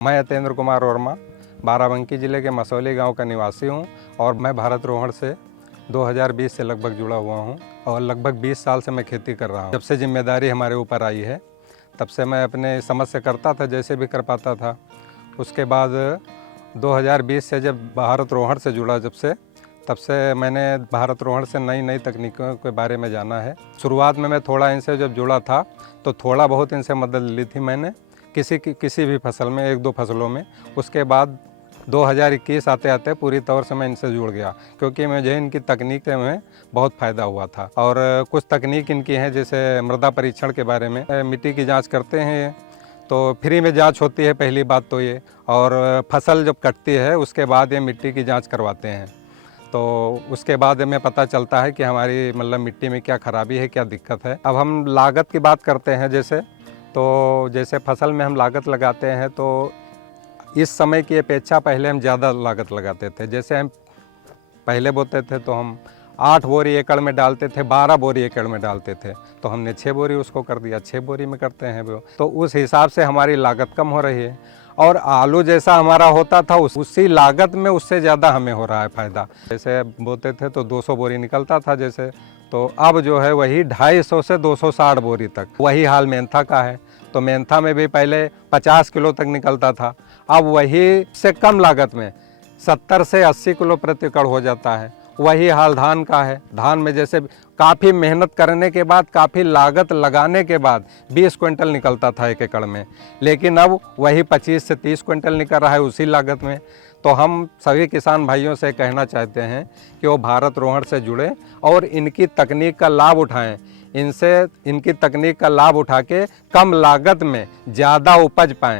मैं यतेंद्र कुमार वर्मा बाराबंकी ज़िले के मसौली गांव का निवासी हूं और मैं भारत रोहण से 2020 से लगभग जुड़ा हुआ हूं और लगभग 20 साल से मैं खेती कर रहा हूं। जब से जिम्मेदारी हमारे ऊपर आई है तब से मैं अपने समझ से करता था, जैसे भी कर पाता था। उसके बाद 2020 से जब भारत रोहण से जुड़ा तब से मैंने भारत रोहण से नई नई तकनीकों के बारे में जाना है। शुरुआत में मैं थोड़ा इनसे जब जुड़ा था तो थोड़ा बहुत इनसे मदद ली थी मैंने किसी भी फसल में, एक दो फसलों में। उसके बाद 2021 आते आते पूरी तौर से मैं इनसे जुड़ गया, क्योंकि मुझे इनकी तकनीक में बहुत फ़ायदा हुआ था। और कुछ तकनीक इनकी हैं, जैसे मृदा परीक्षण के बारे में। मिट्टी की जांच करते हैं तो फ्री में जांच होती है, पहली बात तो ये। और फसल जब कटती है उसके बाद ये मिट्टी की जांच करवाते हैं, तो उसके बाद हमें पता चलता है कि हमारी मिट्टी में क्या खराबी है, क्या दिक्कत है। अब हम लागत की बात करते हैं, जैसे फसल में हम लागत लगाते हैं तो इस समय की अपेक्षा पहले हम ज़्यादा लागत लगाते थे। जैसे हम पहले बोते थे तो हम 8 बोरी एकड़ में डालते थे, 12 बोरी एकड़ में डालते थे, तो हमने 6 बोरी उसको कर दिया, 6 बोरी में करते हैं वो। तो उस हिसाब से हमारी लागत कम हो रही है। और आलू जैसा हमारा होता था उसी लागत में उससे ज़्यादा हमें हो रहा है फ़ायदा। जैसे बोते थे तो 200 बोरी निकलता था जैसे, तो अब जो है वही 250 से 260 बोरी तक। वही हाल मेंथा का है, तो मेंथा में भी पहले 50 किलो तक निकलता था, अब वही से कम लागत में 70 से 80 किलो प्रति एकड़ हो जाता है। वही हाल धान का है। धान में जैसे काफ़ी मेहनत करने के बाद, काफ़ी लागत लगाने के बाद 20 क्विंटल निकलता था एक एकड़ में, लेकिन अब वही 25 से 30 क्विंटल निकल रहा है उसी लागत में। तो हम सभी किसान भाइयों से कहना चाहते हैं कि वो भारत रोहण से जुड़े और इनकी तकनीक का लाभ उठाएं। इनकी तकनीक का लाभ उठा के कम लागत में ज़्यादा उपज पाएँ।